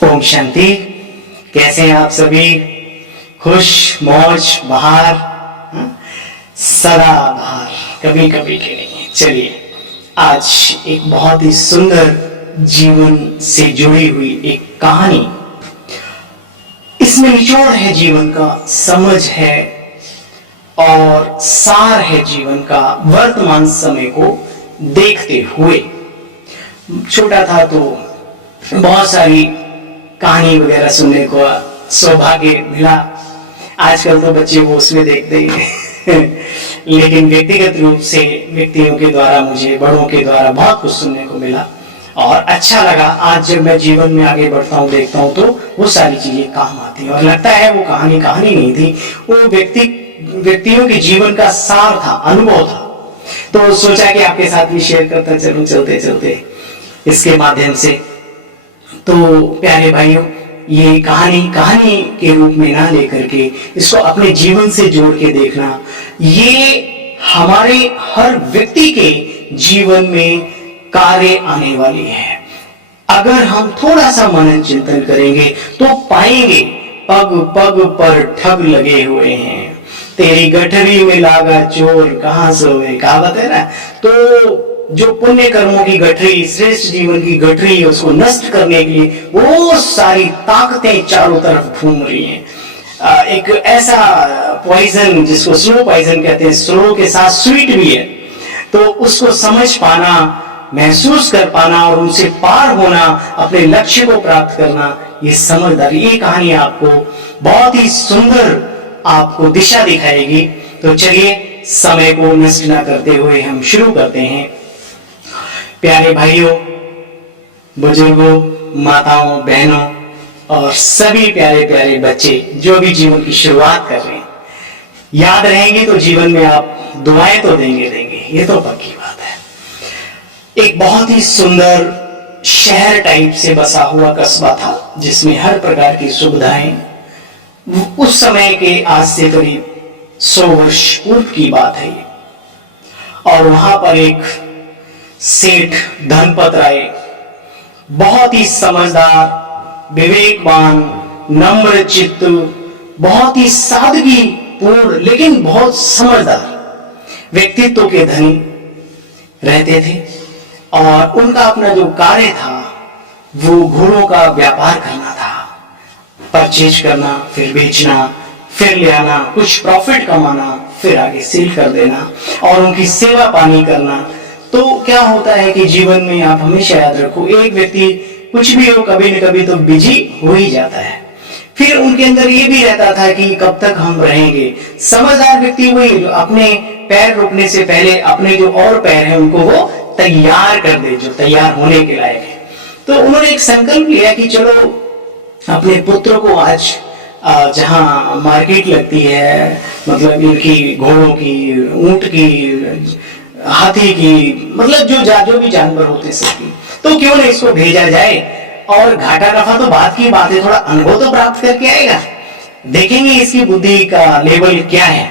ओम शांति। कैसे हैं आप सभी? खुश मौज बहार, सदा बहार, कभी कभी के नहीं। चलिए, आज एक बहुत ही सुंदर जीवन से जुड़ी हुई एक कहानी, इसमें निचोड़ है जीवन का, समझ है और सार है जीवन का वर्तमान समय को देखते हुए। छोटा था तो बहुत सारी कहानी वगैरह सुनने को सौभाग्य मिला। आजकल तो बच्चे वो उसमें देखते हैं लेकिन व्यक्तिगत रूप से व्यक्तियों के द्वारा, मुझे बड़ों के द्वारा बहुत कुछ सुनने को मिला और अच्छा लगा। आज जब मैं जीवन में आगे बढ़ता हूँ, देखता हूँ तो वो सारी चीजें काम आती हैं और लगता है वो कहानी नहीं थी, वो व्यक्तियों के जीवन का सार था, अनुभव था। तो सोचा कि आपके साथ भी शेयर करता चलूं चलते चलते इसके माध्यम से। तो प्यारे भाइयों, ये कहानी के रूप में ना लेकर के इसको अपने जीवन से जोड़ के देखना, ये हमारे हर व्यक्ति के जीवन में कार्य आने वाली है। अगर हम थोड़ा सा मनन चिंतन करेंगे तो पाएंगे पग पग पर ठग लगे हुए हैं, तेरी गठरी में लागा चोर कहां सोए, कहावत है ना। तो जो पुण्य कर्मों की गठरी, श्रेष्ठ जीवन की गठरी, उसको नष्ट करने के लिए वो सारी ताकतें चारों तरफ घूम रही हैं। एक ऐसा पॉइजन जिसको स्लो पॉइजन कहते हैं, स्लो के साथ स्वीट भी है, तो उसको समझ पाना, महसूस कर पाना और उनसे पार होना, अपने लक्ष्य को प्राप्त करना, ये समझदारी। ये कहानी आपको बहुत ही सुंदर आपको दिशा दिखाएगी। तो चलिए, समय को नष्ट न करते हुए हम शुरू करते हैं। प्यारे भाइयों, बुजुर्गों, माताओं, बहनों और सभी प्यारे प्यारे बच्चे जो भी जीवन की शुरुआत कर रहे हैं, याद रहेंगे तो जीवन में आप दुआएं तो देंगे, ये तो पक्की बात है। एक बहुत ही सुंदर शहर टाइप से बसा हुआ कस्बा था जिसमें हर प्रकार की सुविधाएं, उस समय के आज से करीब 100 वर्ष पूर्व की बात है ये। और वहां पर एक सेठ धनपत राय, बहुत ही समझदार, विवेकवान, नम्र चित्त, बहुत ही सादगी पूर्ण लेकिन बहुत समझदार व्यक्तित्व के धनी रहते थे। और उनका अपना जो कार्य था वो घोड़ों का व्यापार करना था, परचेज करना, फिर बेचना, फिर ले आना, कुछ प्रॉफिट कमाना, फिर आगे सेल कर देना और उनकी सेवा पानी करना। तो क्या होता है कि जीवन में आप हमेशा याद रखो, एक व्यक्ति कुछ भी हो, कभी न कभी तो बिजी हो ही जाता है। फिर उनके अंदर ये भी रहता था कि कब तक हम रहेंगे। समझदार व्यक्ति वही जो अपने पैर रुकने से पहले अपने जो और पैर हैं उनको वो तैयार कर दे, जो तैयार होने के लायक है। तो उन्होंने एक संकल्प लिया कि चलो अपने पुत्र को आज जहाँ मार्केट लगती है, मतलब इनकी घोड़ों की, ऊंट की, हाथी की, मतलब जो भी जानवर होते सबकी, तो क्यों नहीं इसको भेजा जाए और घाटा नफा तो बात की बात है, थोड़ा अनुभव तो प्राप्त करके आएगा, देखेंगे इसकी बुद्धि का लेवल क्या है।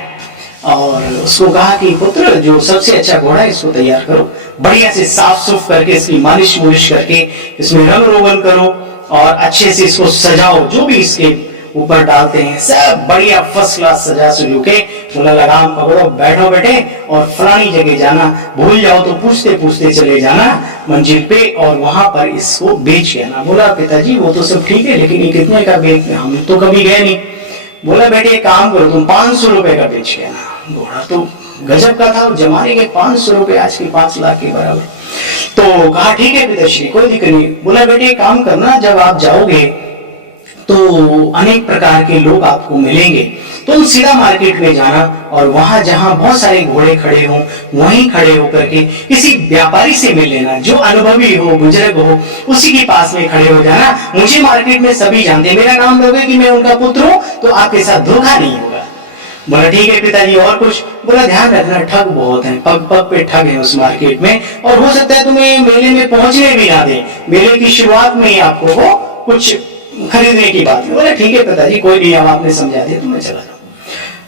और उसको कहा कि पुत्र, जो सबसे अच्छा घोड़ा है इसको तैयार करो, बढ़िया से साफ सुफ करके इसकी मालिश मुलिश करके इसमें रंग रोगन करो और अच्छे से इसको सजाओ, जो भी इसके ऊपर डालते हैं सब बढ़िया फर्स्ट क्लास सजा सुजू के। बोला लगाम पकड़ो, बैठो बेटे और फलानी जगह जाना, भूल जाओ तो पूछते पूछते चले जाना मंजिल पे और वहां पर इसको बेच के आना। बोला पिताजी वो तो सब ठीक है, लेकिन ये कितने का बेच, हम तो कभी गए नहीं। बोला बेटे एक काम करो, तुम 500 रुपए का बेच के आना। घोड़ा तो गजब का था, जमाने के 500 रुपए आज के 5 लाख के बराबर। तो कहा ठीक है पिताश्री, कोई दिक्कत नहीं। बोला बेटे एक काम करना, जब आप जाओगे तो अनेक प्रकार के लोग आपको मिलेंगे, तो सीधा मार्केट में जाना और वहां जहां बहुत सारे घोड़े खड़े हों वहीं खड़े होकर के किसी व्यापारी से मिल लेना, जो अनुभवी हो, बुजुर्ग हो, उसी के पास में खड़े हो जाना। मुझे मार्केट में सभी जानते, मेरा नाम लोगे कि मैं उनका पुत्र हूं, तो आपके साथ धोखा नहीं होगा। बोला ठीक है पिताजी, और कुछ? बोला ध्यान रखना ठग बहुत है, पग पग पे ठग है उस मार्केट में, और हो सकता है तुम्हें मेले में पहुंचने भी ना दे, मेले की शुरुआत में ही आपको वो कुछ खरीदने की बात है। बोला ठीक है पिताजी, कोई नहीं, अब आपने समझा दिया तो मैं चला जाऊं।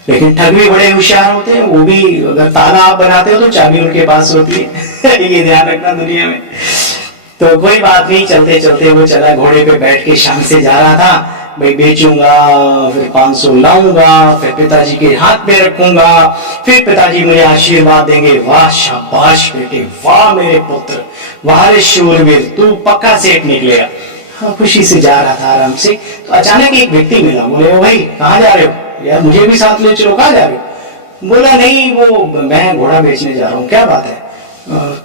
लेकिन ठग भी बड़े होशियार होते हैं, वो भी अगर ताला आप बनाते हो तो चाबी उनके पास होती है ये ध्यान रखना दुनिया में। तो कोई बात नहीं, चलते चलते वो चला, घोड़े पे बैठ के शाम से जा रहा था, भाई बेचूंगा, फिर 500 लाऊंगा, फिर पिताजी के हाथ पे रखूंगा, फिर पिताजी मुझे आशीर्वाद देंगे, वाह शाबाश बेटे, वाह मेरे पुत्र, वाह रे शूरवीर, तू पक्का सेठ निकलेगा। हाँ, खुशी से जा रहा था आराम से, तो अचानक एक व्यक्ति मिला, बोले ओ भाई कहाँ जा रहे हो, यार मुझे भी साथ ले चलो, कहाँ जा रहे हो। बोला नहीं, वो मैं घोड़ा बेचने जा रहा हूँ। क्या बात है,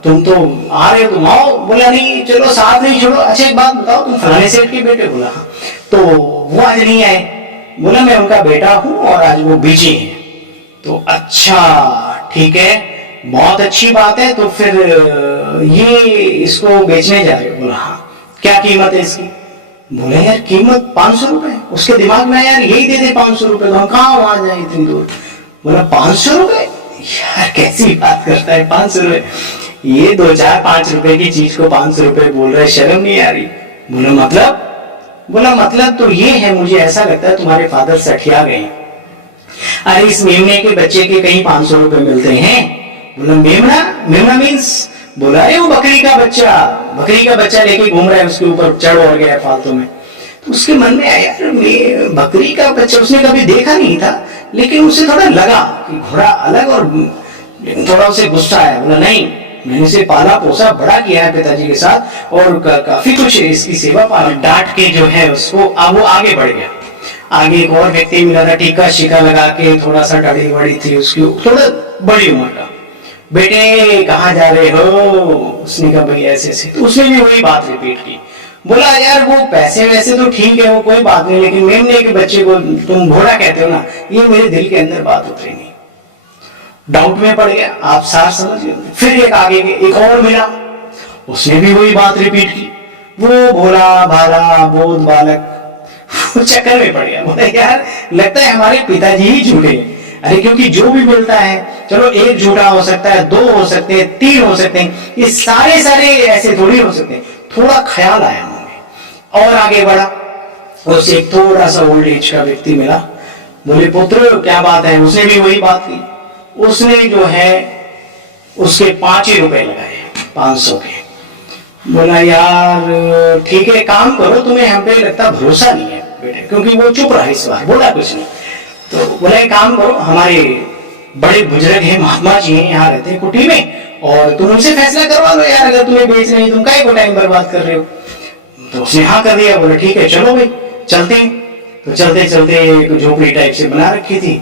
तुम तो आ रहे हो, तुम आओ। बोला नहीं, चलो साथ नहीं छोड़ो। अच्छा एक बात बताओ, तुम फलाने सेठ के बेटे। बोला हाँ। तो वो आज नहीं आए। बोला मैं उनका बेटा हूं और आज वो बिजी हैं। तो अच्छा ठीक है, बहुत अच्छी बात है, तो फिर ये इसको बेचने जा रहे हो। बोला हाँ। क्या कीमत है इसकी। बोले यार कीमत 500 रुपए। उसके दिमाग में यार यही दे दे 500 रुपए, तो हम कहाँ वहां जाए इतनी दूर। बोला 500 रुपए, यार कैसी बात करता है, 500 रुपए, ये 2-4-5 रुपए की चीज को 500 रुपए बोल रहे, शर्म नहीं आ रही। बोला मतलब। बोला मतलब तो ये है, मुझे ऐसा लगता है तुम्हारे फादर सठिया गए। अरे इस मेमने के बच्चे के कहीं 500 रुपए मिलते हैं। बोला मेमना, मेमना मीन्स। बोला अरे वो बकरी का बच्चा लेके घूम रहा है, उसके ऊपर चढ़ और गया फालतू में। तो उसके मन में आया यार बकरी का बच्चा, उसने कभी देखा नहीं था, लेकिन उसे थोड़ा लगा कि घोड़ा अलग, और लेकिन थोड़ा उसे गुस्सा आया। बोला नहीं, मैंने इसे पाला पोसा, बड़ा किया है पिताजी के साथ, और काफी कुछ इसकी सेवा पाला। डांट के जो है उसको, अब वो आगे बढ़ गया। आगे एक और व्यक्ति मिला था, टीका शिका लगा के, थोड़ा सा दाढ़ी वाड़ी थी उसकी, थोड़ा बड़ी उम्र का। बेटे कहाँ जा रहे हो। उसने कहा भाई ऐसे ऐसे। तो उसने भी वही बात रिपीट की। बोला यार वो पैसे वैसे तो ठीक है, वो कोई बात नहीं, लेकिन मेमने के बच्चे को तुम घोड़ा कहते हो ना, ये मेरे दिल के अंदर बात उतरी नहीं। डाउट में पड़ गया, आप सार समझ गए। फिर एक आगे एक और मिला, उसने भी वही बात रिपीट की। वो भोला भाला बोध बालक वो चक्कर में पड़ गया। बोला यार लगता है हमारे पिताजी ही झूठे हैं। अरे क्योंकि जो भी मिलता है, चलो एक झूठा हो सकता है, 2 हो सकते हैं, 3 हो सकते हैं, ये सारे ऐसे थोड़ी हो सकते हैं। थोड़ा ख्याल आया मुझे और आगे बढ़ा। उससे एक थोड़ा सा ओल्ड एज का व्यक्ति मिला। बोले पुत्र क्या बात है। उसने भी वही बात की। उसने जो है उसके 5 ही रुपए लगाए, 500 के। बोला यार ठीक है, काम करो, तुम्हें हम पे लगता भरोसा नहीं है बेटे, क्योंकि वो चुप रहा इस बार, बोला कुछ नहीं। तो बोला एक काम करो, हमारे बड़े बुजुर्ग हैं, महात्मा जी हैं, यहाँ रहते हैं कुटी में, और तुम उनसे फैसला करवा लो यार, अगर तुम्हें बेच नहीं, तुम काहे को टाइम बर्बाद कर रहे हो। तो उसने हाँ कर दिया। बोला ठीक है चलो भाई चलते हैं। तो चलते चलते एक झोपड़ी टाइप से बना रखी थी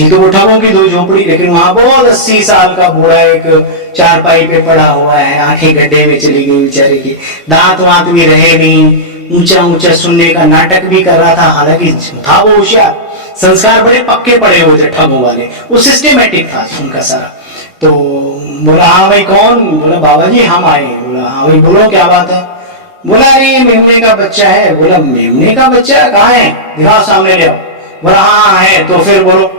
तो वो ठगों की 2 झोपड़ी, लेकिन वहां बहुत 80 साल का बूढ़ा एक चारपाई पे पड़ा हुआ है, आंखें गड्ढे में चली गई बेचारे की, दांत वांत भी रहे नहीं, ऊंचा ऊंचा सुनने का नाटक भी कर रहा था। हालांकि था वो होशियार, संस्कार बड़े पक्के पड़े हुए थे ठगों वाले, वो सिस्टेमेटिक था उनका सारा। तो बोला हाँ भाई कौन। बोला बाबा जी हम आए। बोला हाँ भाई बोलो क्या बात है। बोला अरे मेमने का बच्चा है। बोला मेमने का बच्चा कहाँ है, दिखाओ सामने ले आओ। बोला हाँ है। तो फिर बोलो।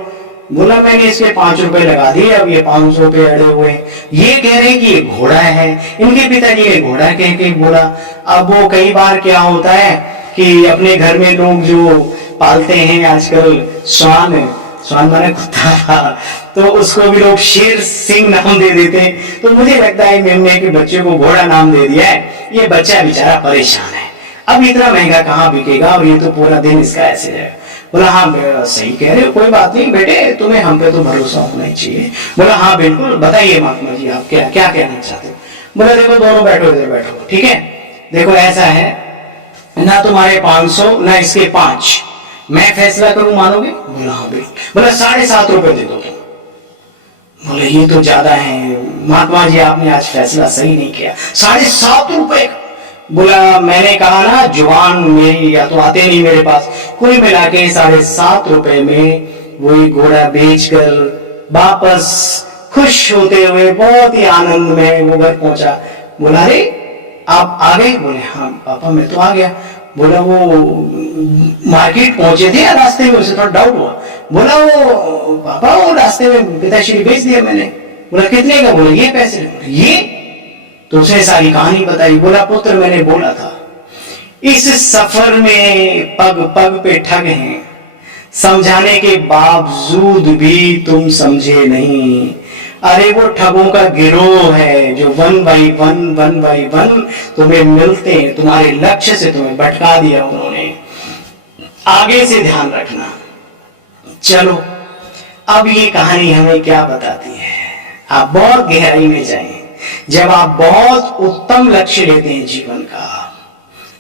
बोला मैंने इसके 5 रुपए लगा दिए, अब ये 500 रुपए अड़े हुए हैं। ये कह रहे हैं कि ये घोड़ा है, इनके पिताजी ने घोड़ा कह के बोला। अब वो कई बार क्या होता है कि अपने घर में लोग जो पालते हैं आजकल, स्वान माने कुत्ता, तो उसको भी लोग शेर सिंह नाम दे देते हैं। तो मुझे लगता है मेमने के बच्चे को घोड़ा नाम दे दिया है। ये बच्चा बेचारा परेशान है, अब इतना महंगा कहाँ बिकेगा, और ये तो पूरा दिन इसका ऐसे जाएगा। बोला हाँ सही कह रहे हो, कोई बात नहीं बेटे, तुम्हें हम पे तो भरोसा होना ही चाहिए। बोला हाँ बिल्कुल, बताइए महात्मा जी आप क्या क्या कहना चाहते हो। बोला देखो दोनों बैठो, इधर बैठो, ठीक है। देखो ऐसा है ना, तुम्हारे 500 ना इसके 5, मैं फैसला करूं मानोगे। बोला हाँ बिल्कुल। बोला 7.5 रुपए दे दो तुम। बोले ये तो ज्यादा है महात्मा जी, आपने आज फैसला सही नहीं किया, 7.5 रुपए। बोला मैंने कहा ना जुबान मेरी या तो आते नहीं मेरे पास। कुल मिला के 7.5 रुपए में वही घोड़ा बेचकर वापस खुश होते हुए बहुत ही आनंद में वो घर पहुंचा। बोला अरे आप आ गए। बोले हाँ पापा मैं तो आ गया। बोला वो मार्केट पहुंचे थे या रास्ते में, उसे थोड़ा डाउट हुआ। बोला वो पापा वो रास्ते में पिताश्री बेच दिया मैंने। बोला कितने का। बोला ये पैसे। ये तो उसने सारी कहानी बताई। बोला पुत्र मैंने बोला था इस सफर में पग पग पे ठग हैं, समझाने के बावजूद भी तुम समझे नहीं। अरे वो ठगों का गिरोह है जो वन बाई वन तुम्हें मिलते हैं, तुम्हारे लक्ष्य से तुम्हें भटका दिया उन्होंने। आगे से ध्यान रखना। चलो अब ये कहानी हमें क्या बताती है, आप बहुत गहराई में जाएं। जब आप बहुत उत्तम लक्ष्य लेते हैं जीवन का,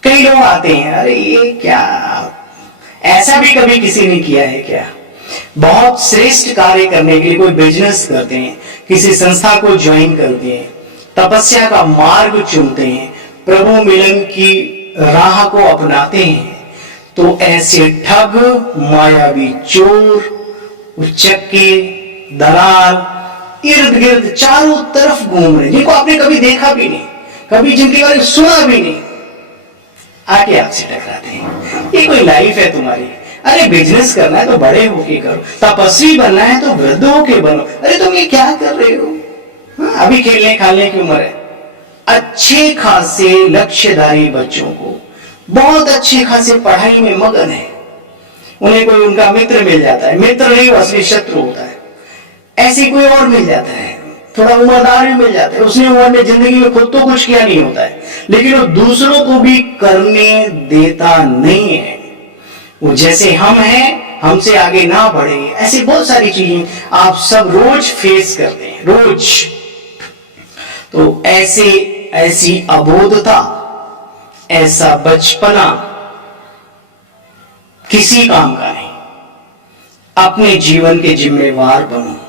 कई लोग आते हैं, अरे ये क्या, ऐसा भी कभी किसी ने किया है क्या? बहुत श्रेष्ठ कार्य करने के लिए कोई बिजनेस करते हैं, किसी संस्था को ज्वाइन करते हैं, तपस्या का मार्ग चुनते हैं, प्रभु मिलन की राह को अपनाते हैं, तो ऐसे ठग, मायावी चोर, उच्चक्के, दलाल इर्द गिर्द चारों तरफ घूम रहे, जिनको आपने कभी देखा भी नहीं, कभी जिनके बारे में सुना भी नहीं, आके आपसे टकराते हैं। ये कोई लाइफ है तुम्हारी? अरे बिजनेस करना है तो बड़े होके करो, तपस्वी बनना है तो वृद्ध होके बनो। अरे तुम ये क्या कर रहे हो? अभी खेलने खालने की उम्र है। अच्छे खासे लक्ष्यधारी बच्चों को बहुत अच्छे खासे पढ़ाई में मगन है, उन्हें कोई उनका मित्र मिल जाता है, मित्र नहीं वो असली शत्रु होता है, ऐसे कोई और मिल जाता है, थोड़ा उम्रदार भी मिल जाता है, उसने उम्र में जिंदगी में खुद तो कुछ किया नहीं होता है, लेकिन वो दूसरों को भी करने देता नहीं है। वो जैसे हम हैं, हमसे आगे ना बढ़े, ऐसी बहुत सारी चीजें आप सब रोज फेस करते हैं, रोज। तो ऐसी अबोधता, ऐसा बचपना किसी काम का नहीं। अपने जीवन के जिम्मेवार बनो।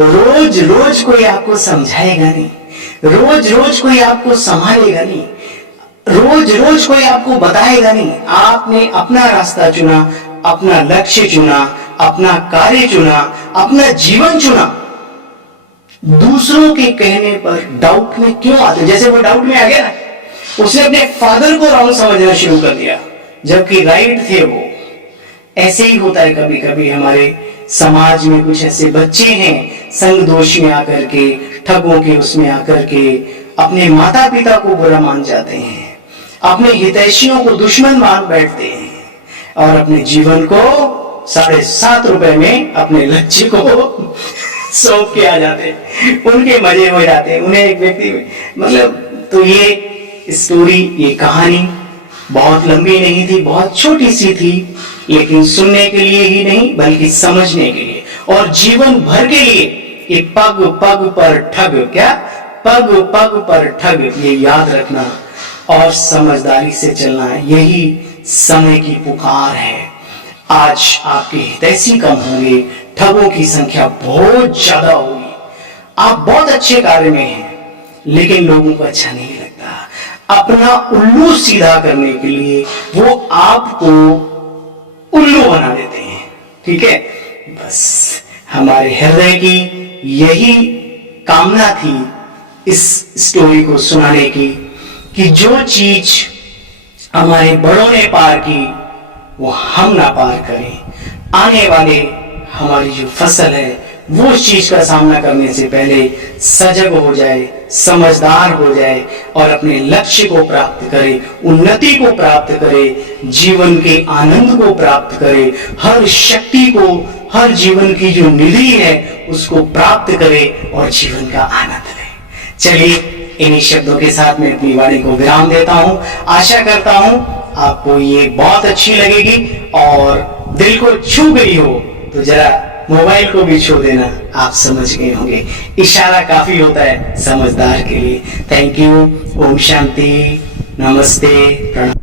रोज रोज कोई आपको समझाएगा नहीं, रोज रोज कोई आपको संभालेगा नहीं, रोज रोज कोई आपको बताएगा नहीं। आपने अपना रास्ता चुना, अपना लक्ष्य चुना, अपना कार्य चुना, अपना जीवन चुना। दूसरों के कहने पर डाउट में क्यों आते? जैसे वो डाउट में आ गया ना, उसने अपने फादर को रॉन्ग समझना शुरू कर दिया, जबकि राइट थे वो। ऐसे ही होता है कभी कभी हमारे समाज में। कुछ ऐसे बच्चे हैं संग दोष में आकर के, ठगों के उसमें आकर के अपने माता पिता को बुरा मान जाते हैं, अपने हितैषियों को दुश्मन मान बैठते हैं, और अपने जीवन को 7.5 रुपए में अपने लक्ष्य को सौंप के आ जाते हैं, उनके मजे हो जाते हैं। उन्हें एक व्यक्ति मतलब, तो ये स्टोरी, ये कहानी बहुत लंबी नहीं थी, बहुत छोटी सी थी, लेकिन सुनने के लिए ही नहीं बल्कि समझने के लिए और जीवन भर के लिए। ये पग पग पर ठग, क्या पग पग पर ठग, ये याद रखना और समझदारी से चलना, यही समय की पुकार है। आज आपके हितैषी कम होंगे, ठगों की संख्या बहुत ज्यादा होगी। आप बहुत अच्छे कार्य में हैं, लेकिन लोगों को अच्छा नहीं लगता। अपना उल्लू सीधा करने के लिए वो आपको उल्लू बना देते हैं, ठीक है? बस हमारे हृदय की यही कामना थी इस स्टोरी को सुनाने की, कि जो चीज हमारे बड़ों ने पार की वो हम ना पार करें। आने वाले हमारी जो फसल है वो उस चीज का सामना करने से पहले सजग हो जाए, समझदार हो जाए और अपने लक्ष्य को प्राप्त करे, उन्नति को प्राप्त करे, जीवन के आनंद को प्राप्त करे, हर शक्ति को, हर जीवन की जो निधि है उसको प्राप्त करे और जीवन का आनंद ले। चलिए इन्हीं शब्दों के साथ मैं अपनी वाणी को विराम देता हूं। आशा करता हूं आपको ये बहुत अच्छी लगेगी और दिल को छू गई हो तो जरा मोबाइल को भी छू देना, आप समझ गए होंगे। इशारा काफी होता है समझदार के लिए। Thank you. ओम शांति, नमस्ते, प्रणाम।